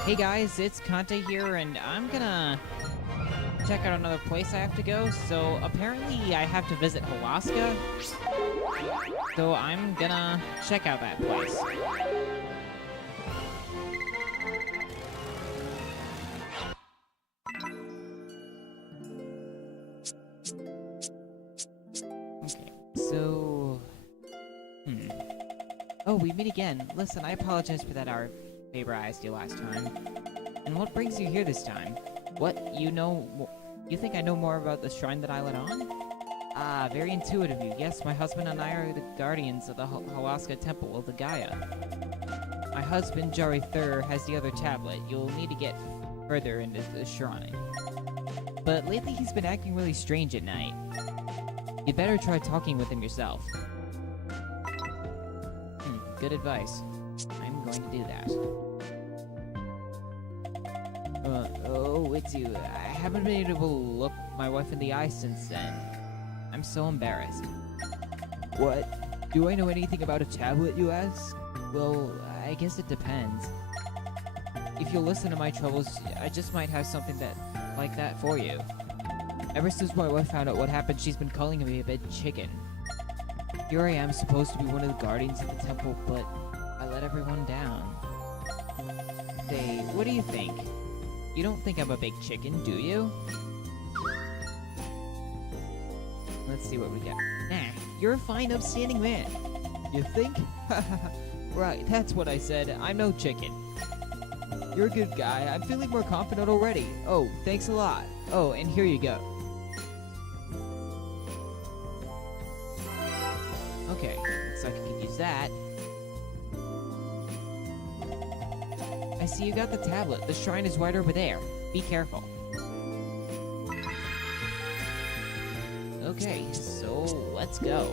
Hey guys, it's Kante here, and I'm gonna check out another place I have to go. So apparently I have to visit Holoaska, so I'm gonna check out that place. Okay, so... Oh, we meet again. Listen, I apologize for that hour favor I asked you last time. And what brings you here this time? What, you think I know more about the shrine that I let on? Ah, very intuitive of you. Yes, my husband and I are the guardians of the Holoaska Temple of the Gaia. My husband, Jari Thur, has the other tablet. You'll need to get further into the shrine. But lately he's been acting really strange at night. You'd better try talking with him yourself. Good advice. I'm going to do that. Oh, it's you. I haven't been able to look my wife in the eye since then. I'm so embarrassed. What? Do I know anything about a tablet, you ask? Well, I guess it depends. If you'll listen to my troubles, I just might have something like that for you. Ever since my wife found out what happened, she's been calling me a bit chicken. Here I am, supposed to be one of the guardians of the temple, but I let everyone down. Say, what do you think? You don't think I'm a big chicken, do you? Let's see what we got. Nah, you're a fine, upstanding man. You think? Right, that's what I said. I'm no chicken. You're a good guy. I'm feeling more confident already. Oh, thanks a lot. Oh, and here you go. Okay, looks like I can use that. I see you got the tablet. The shrine is right over there. Be careful. Okay, so let's go.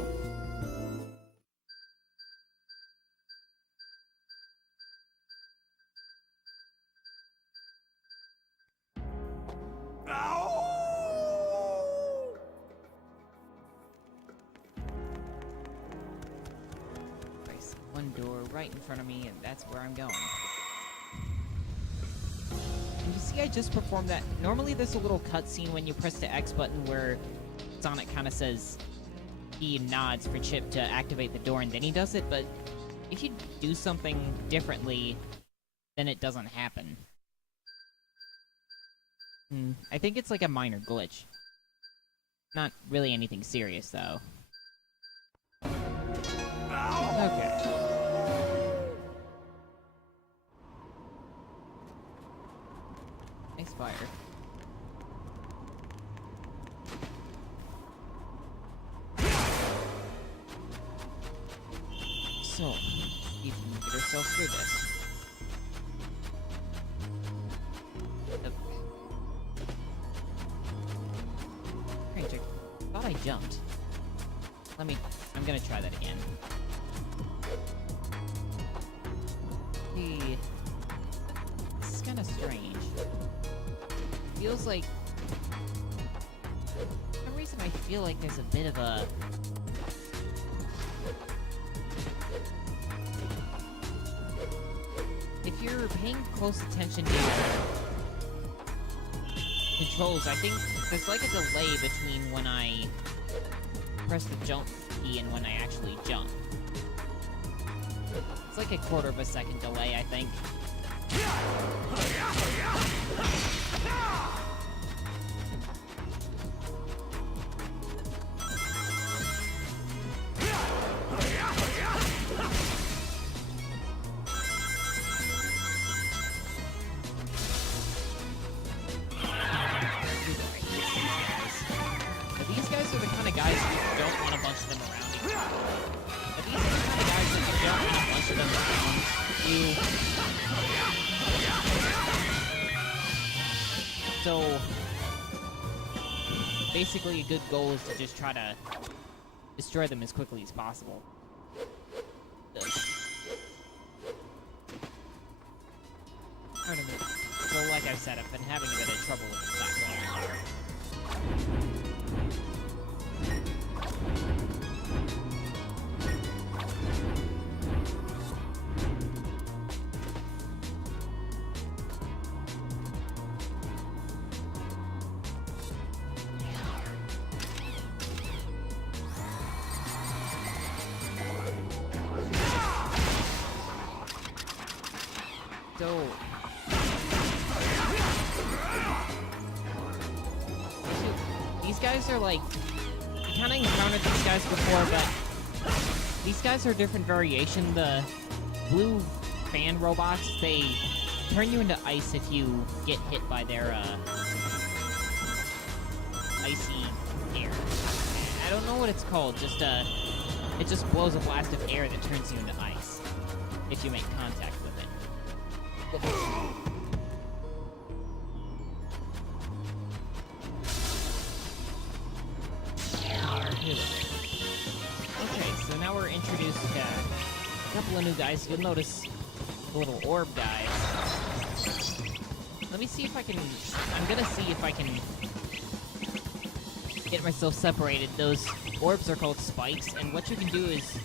Place one door right in front of me, and that's where I'm going. And you see, I just performed that. Normally there's a little cutscene when you press the X button where Sonic kind of says he nods for Chip to activate the door, and then he does it, but if you do something differently, then it doesn't happen. I think it's like a minor glitch. Not really anything serious, though. Okay. Nice fire. So, see if we can get ourselves through this. Okay. Thought I jumped. I'm gonna try that again. See, this is kinda strange. Feels like... For some reason I feel like there's a bit of a... If you're paying close attention to controls, I think there's like a delay between when I press the jump key and when I actually jump. It's like a quarter of a second delay, I think. Guys who don't want a bunch of them around you. But these are the kind of guys that you don't want a bunch of them around you. So, basically a good goal is to just try to destroy them as quickly as possible. So like I said, I've been having a bit of trouble with the platform. So... These guys are like... You kinda encountered these guys before, but... These guys are a different variation. The blue fan robots, they turn you into ice if you get hit by their, icy air. I don't know what it's called, just, it just blows a blast of air that turns you into ice if you make contact with it. Okay, so now we're introduced to a couple of new guys. You'll notice the little orb guys. Let me see if I can... I'm gonna see if I can get myself separated. Those orbs are called spikes, and what you can do is,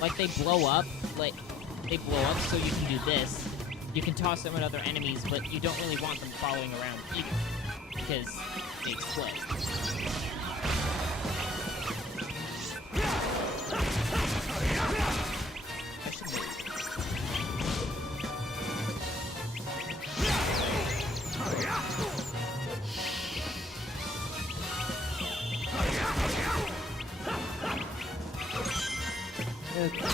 like, they blow up, so you can do this. You can toss them at other enemies, but you don't really want them following around either, because they explode. I should wait. Okay.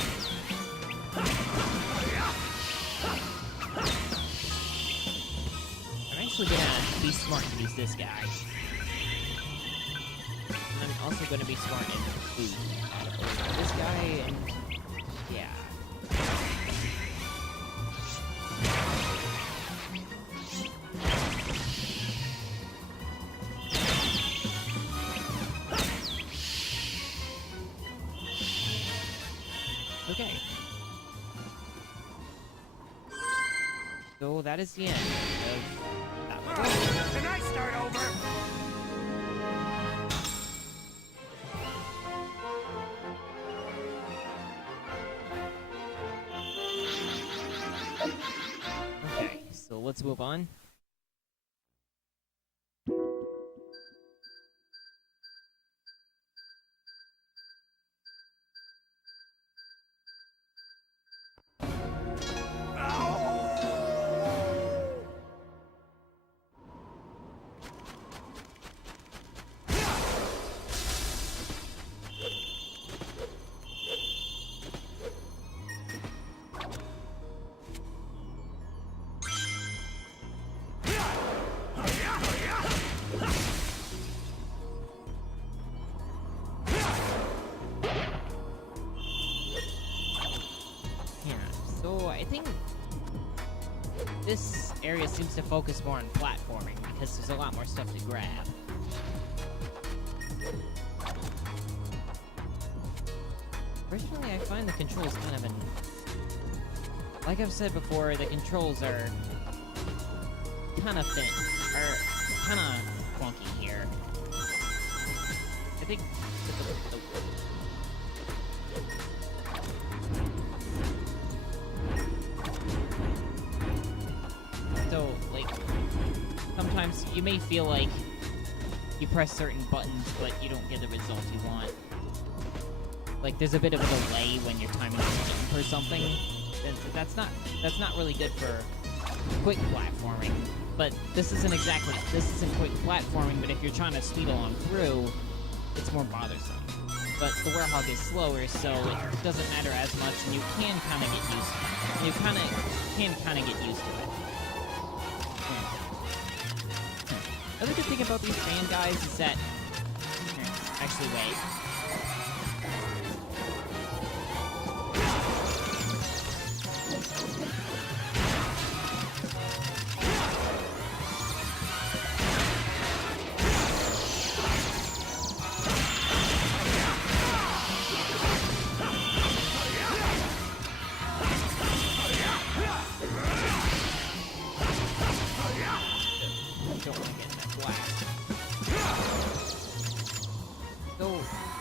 I'm actually gonna be smart and use this guy. And I'm also gonna be smart and boot this guy and... yeah. Okay. So that is the end of that one. Can I start over? Okay, so let's move on. So I think this area seems to focus more on platforming because there's a lot more stuff to grab. Originally, I find the controls kind of like I've said before, the controls are kind of thin, or kind of clunky here. I think so, like, sometimes you may feel like you press certain buttons, but you don't get the result you want. Like, there's a bit of a delay when you're timing the jump or something. And that's not really good for quick platforming. But this isn't quick platforming, but if you're trying to speed along through, it's more bothersome. But the Werehog is slower, so it doesn't matter as much, and you can kind of get used to it. You can kind of get used to it. Another good thing about these fan guys is that... Actually, wait.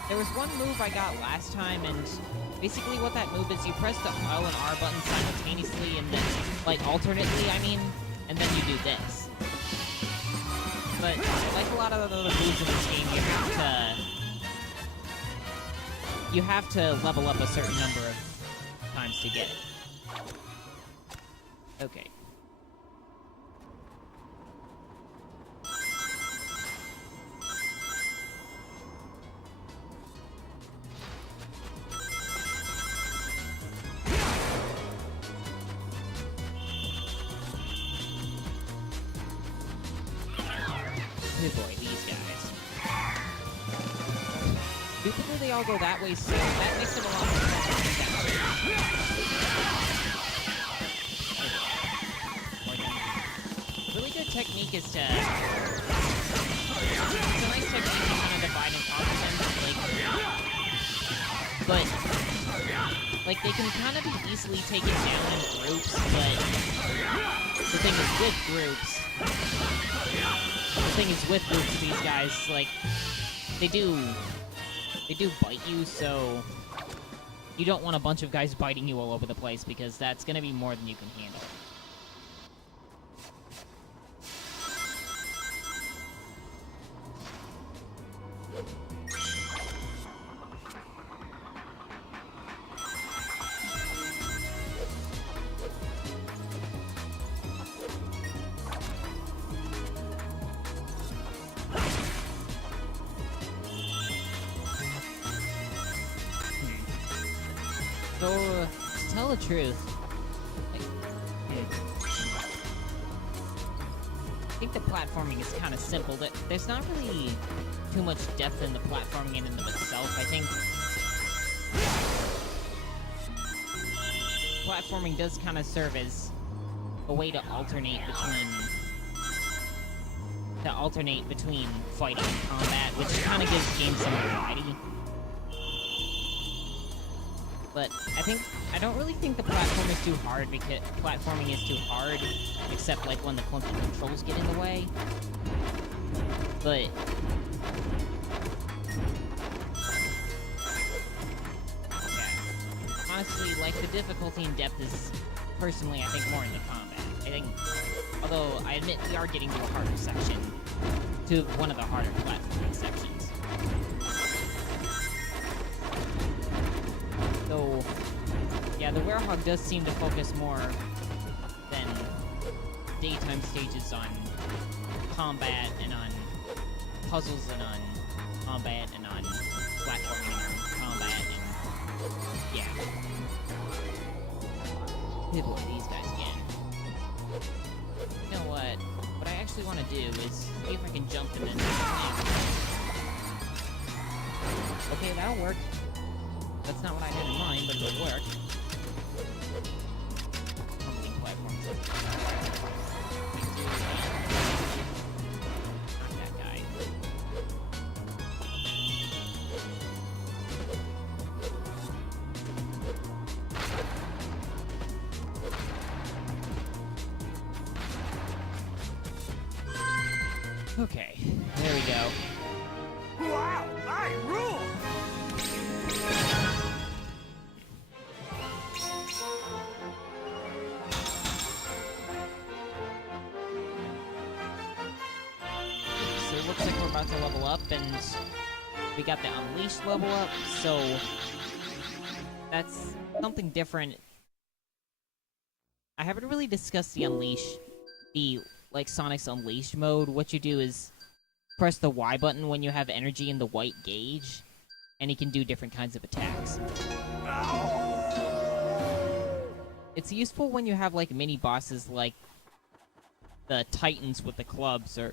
There was one move I got last time, and basically what that move is, you press the L and R button simultaneously, and then, like, alternately, I mean, and then you do this. But, like a lot of the other moves in this game, you have to level up a certain number of times to get it. Okay. Good boy, these guys. Stupidly, they all go that way, so that makes it a lot more fun. Really good technique is to... It's a nice technique to kind of divide and conquer them, but... Like, they can kind of be easily taken down in groups, but... The thing is with groups... these guys, like... They do bite you, so... You don't want a bunch of guys biting you all over the place, because that's gonna be more than you can handle. So, to tell the truth, I think the platforming is kind of simple. There's not really too much depth in the platforming in and of itself. I think platforming does kind of serve as a way to alternate between fighting and combat, which kind of gives games some variety. But I don't really think the platform is too hard, because platforming is too hard, except like when the clunky controls get in the way. But yeah, honestly, like the difficulty and depth is personally, I think, more in the combat. I think, although I admit we are getting to a harder section, to one of the harder platforming sections. So, yeah, the Werehog does seem to focus more than daytime stages on combat and on puzzles and on combat and on platforming and on combat and... yeah. Good boy, these guys again. You know what? What I actually want to do is see if I can jump in this. Okay, that'll work. That's not what I had in mind, but it'll work. Tumbling platforms. That guy. Okay, there we go. Wow, I rule! Looks like we're about to level up, and we got the Unleashed level up, so that's something different. I haven't really discussed the like, Sonic's Unleashed mode. What you do is press the Y button when you have energy in the white gauge, and he can do different kinds of attacks. It's useful when you have, like, mini-bosses like the Titans with the clubs, or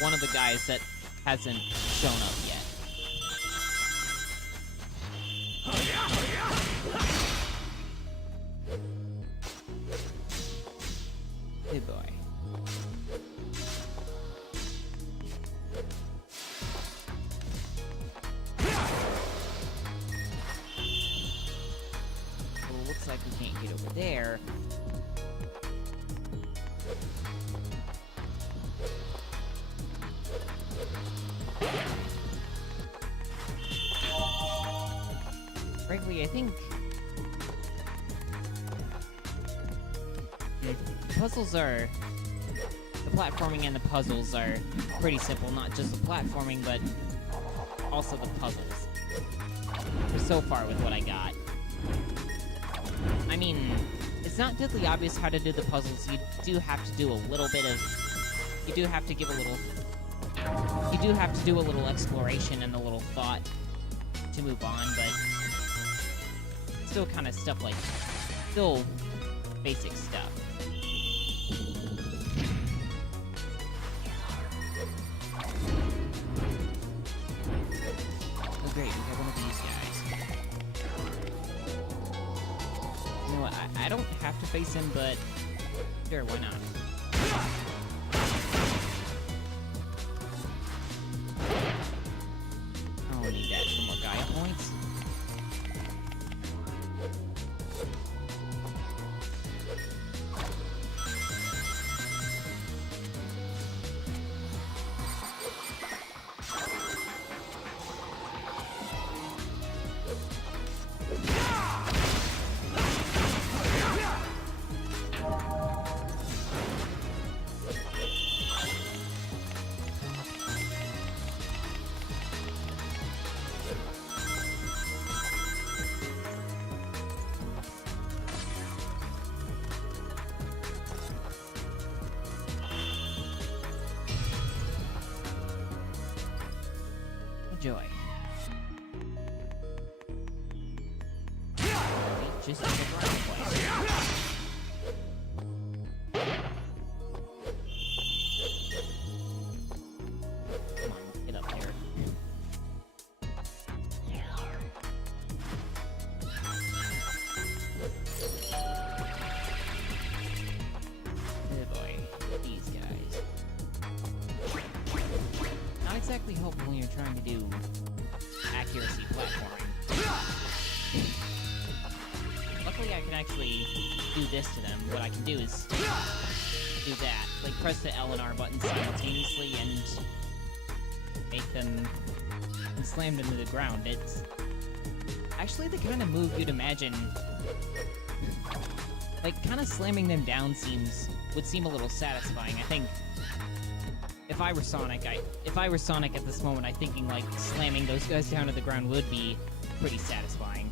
one of the guys that hasn't shown up yet. Good boy. Well, looks like we can't get over there. Frankly, I think the platforming and the puzzles are pretty simple. Not just the platforming, but also the puzzles. So far with what I got. I mean, it's not deadly obvious how to do the puzzles. You do have to do a little bit of... You do have to give a little... You do have to do a little exploration and a little thought to move on, but... Still kind of stuff like... Still basic stuff. don't have to face him, but sure, why not? I'll need that for more Gaia points. Enjoy. Just in the right place. Come on, get up here. Oh boy, these guys. Not exactly helpful when you're trying to do accuracy platforming. Luckily, I can actually do this to them. What I can do is do that. Like, press the L and R buttons simultaneously and make them and slam them to the ground. It's actually the kind of move you'd imagine. Like, kind of slamming them down would seem a little satisfying. I think if I were Sonic at this moment, I'm thinking like slamming those guys down to the ground would be pretty satisfying.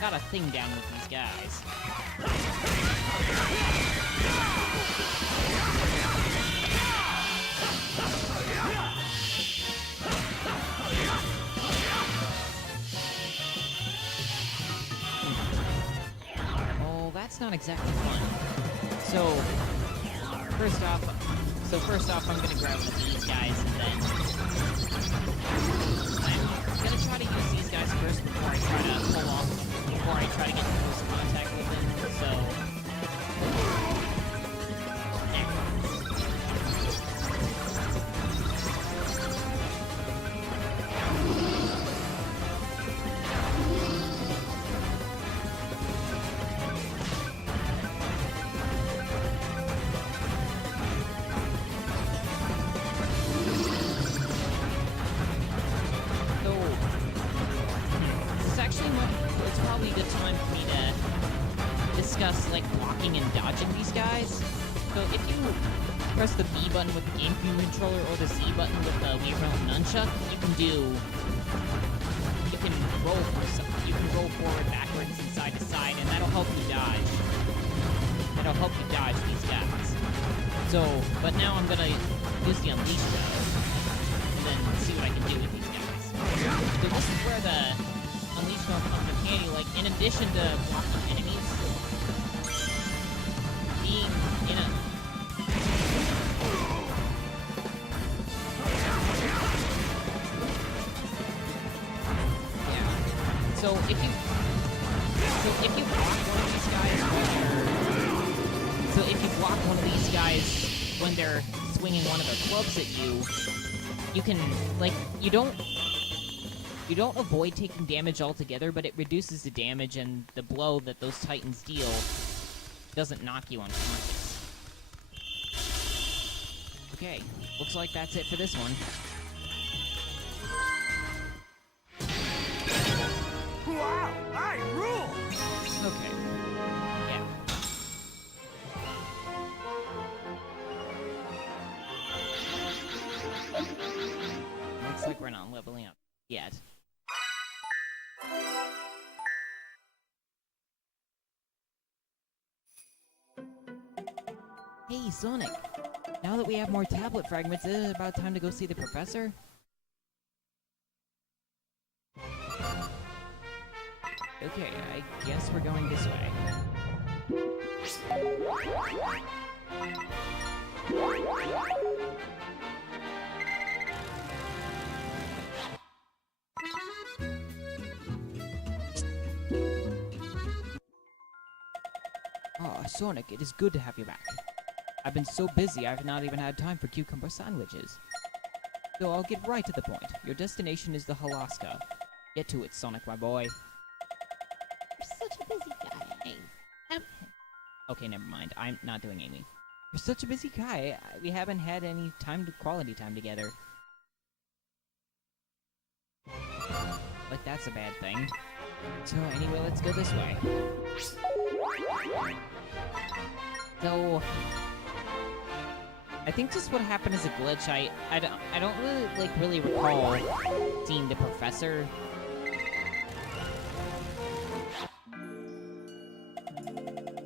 Got a thing down with these guys. Oh, that's not exactly fun. So first off, I'm gonna grab one of these guys, and then I'm gonna try to use these guys first before I try to get close contact with them. So it's probably a good time for me to discuss, like, blocking and dodging these guys. So if you press the B button with the GameCube controller or the Z button with the Wii Remote nunchuck, you can roll forward, backwards, and side to side, and that'll help you dodge. That'll help you dodge these guys. So, but now I'm gonna use the Unleash mode, and then see what I can do with these guys. So this is where the Unleash mode comes in handy, like, in addition to blocking enemies, being in a... Yeah. So if you block one of these guys when they're swinging one of their clubs at you, you can, like, you don't avoid taking damage altogether, but it reduces the damage, and the blow that those titans deal doesn't knock you unconscious. Okay, looks like that's it for this one. Wow, I rule! Okay. Yeah. Looks like we're not leveling up yet. Hey, Sonic! Now that we have more tablet fragments, is it about time to go see the professor? Okay, I guess we're going this way. Ah, Sonic, it is good to have you back. I've been so busy I've not even had time for cucumber sandwiches. So I'll get right to the point. Your destination is the Holoaska. Get to it, Sonic, my boy. You're such a busy guy. Hey, Okay, never mind. I'm not doing Amy. You're such a busy guy. We haven't had any quality time together. But that's a bad thing. So anyway, let's go this way. So I think just what happened is a glitch. I don't really recall seeing the professor.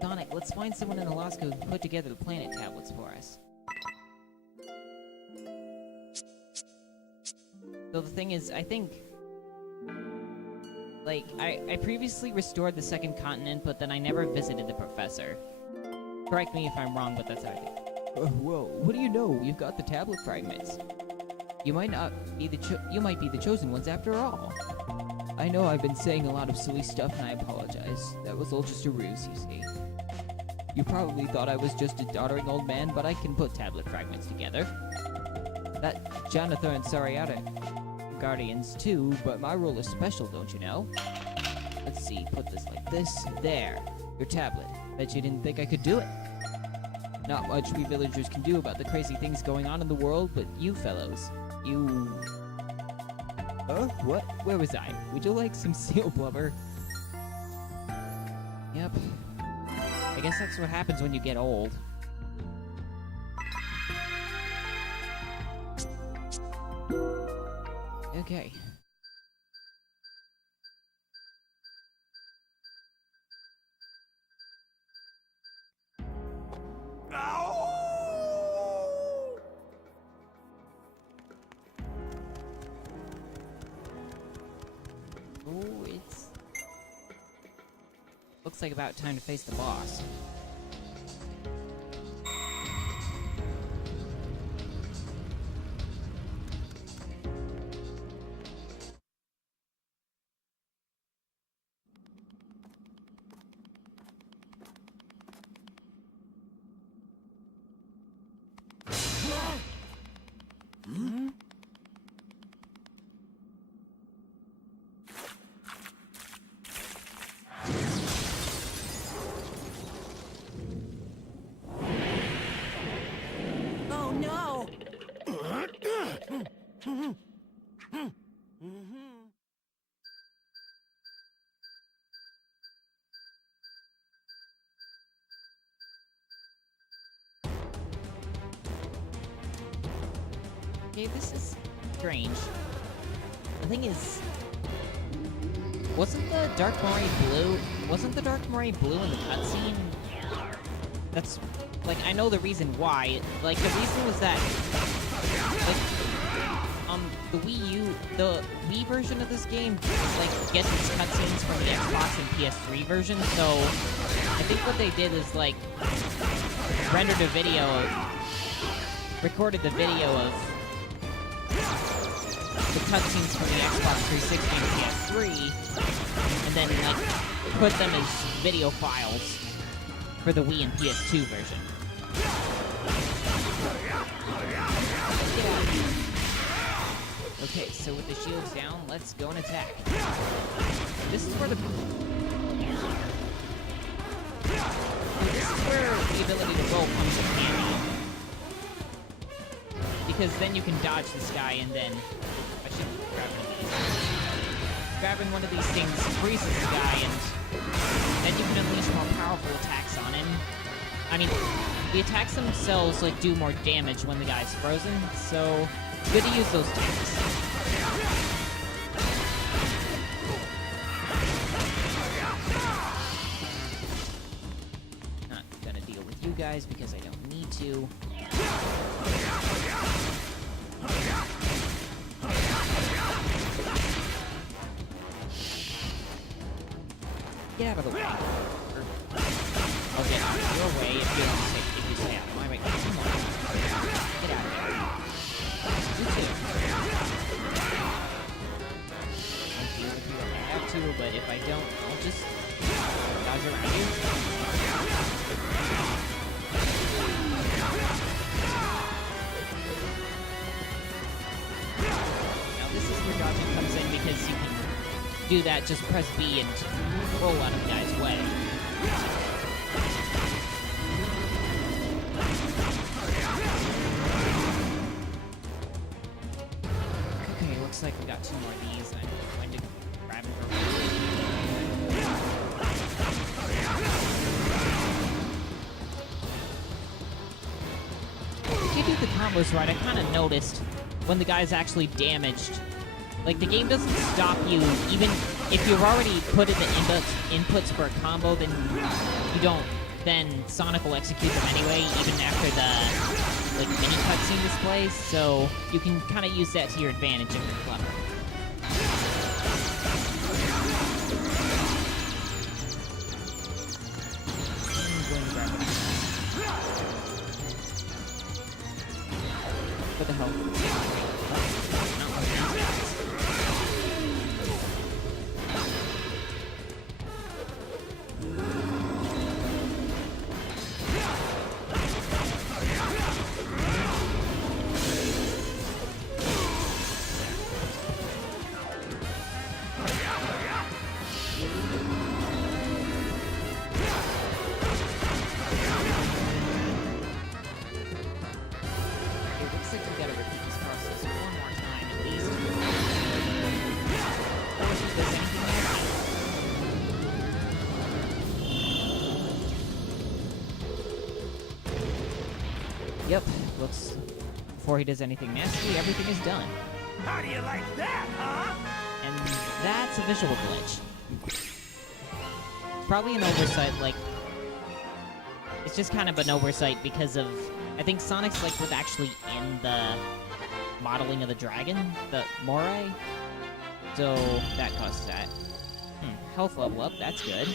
Sonic, let's find someone in Alaska who can put together the planet tablets for us. So the thing is, I think, like, I previously restored the second continent, but then I never visited the professor. Correct me if I'm wrong, but that's how I think. Whoa, what do you know? You've got the tablet fragments. You might be the chosen ones after all. I know I've been saying a lot of silly stuff and I apologize. That was all just a ruse, you see. You probably thought I was just a doddering old man, but I can put tablet fragments together. That Jonathan and Sariata Guardians too, but my role is special, don't you know? Let's see, put this like this. There. Your tablet. Bet you didn't think I could do it. Not much we villagers can do about the crazy things going on in the world, but you fellows, you... What? Where was I? Would you like some seal blubber? Yep. I guess that's what happens when you get old. Okay. Ow! Oh, it's... looks like about time to face the boss. oh no! Okay, this is strange. The thing is, wasn't the Dark Moray blue in the cutscene? That's, like, I know the reason why. Like, the reason was that, like, the Wii version of this game, like, gets its cutscenes from the Xbox and PS3 version, so I think what they did is, like, recorded the video of the cutscenes from the Xbox 360 and PS3, and then, like, put them as video files for the Wii and PS2 version. Okay, so with the shields down, let's go and attack. This is where the ability to roll comes in handy. Because then you can dodge this guy and then... I should grab one of these. grabbing one of these things freezes the guy, and then you can unleash more powerful attacks on him. I mean, the attacks themselves, like, do more damage when the guy's frozen, so it's good to use those attacks. Not gonna deal with you guys because I don't need to. Get out of the way. I'll get out of your way if you stay out of my way. Come on. Get out of there. You too. I'll deal with you if I have to, but if I don't, I'll just dodge around you. Now this is where dodging comes in because you can do that, just press B and roll out of the guy's way. Okay, looks like we got 2 more of these, and I'm going to grab him for If you do the combos right, I kind of noticed when the guy's actually damaged. Like, the game doesn't stop you, even if you've already put in the inputs for a combo, then you don't, then Sonic will execute them anyway, even after the, like, mini cutscene displays, so you can kind of use that to your advantage if you're clever. I'm going to grab it. What the hell? Not one of these guys. Yep, looks before he does anything nasty, everything is done. How do you like that, huh? And that's a visual glitch. Probably an oversight, like, it's just kind of an oversight because of, I think Sonic's, like, was actually in the modeling of the dragon, the Moray, so that caused that. Health level up, that's good.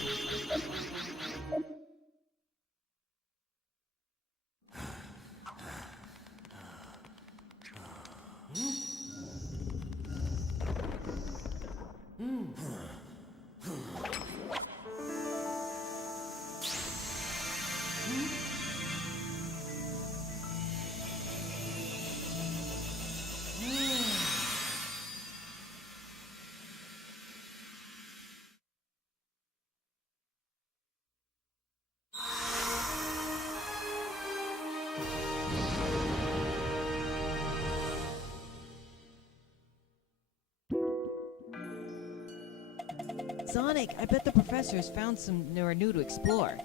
Sonic, I bet the professor's found somewhere new to explore.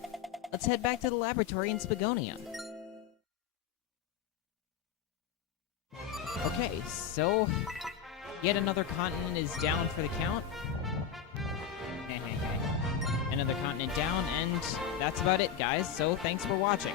Let's head back to the laboratory in Spagonia. Okay, so yet another continent is down for the count. Another continent down, and that's about it, guys, so thanks for watching.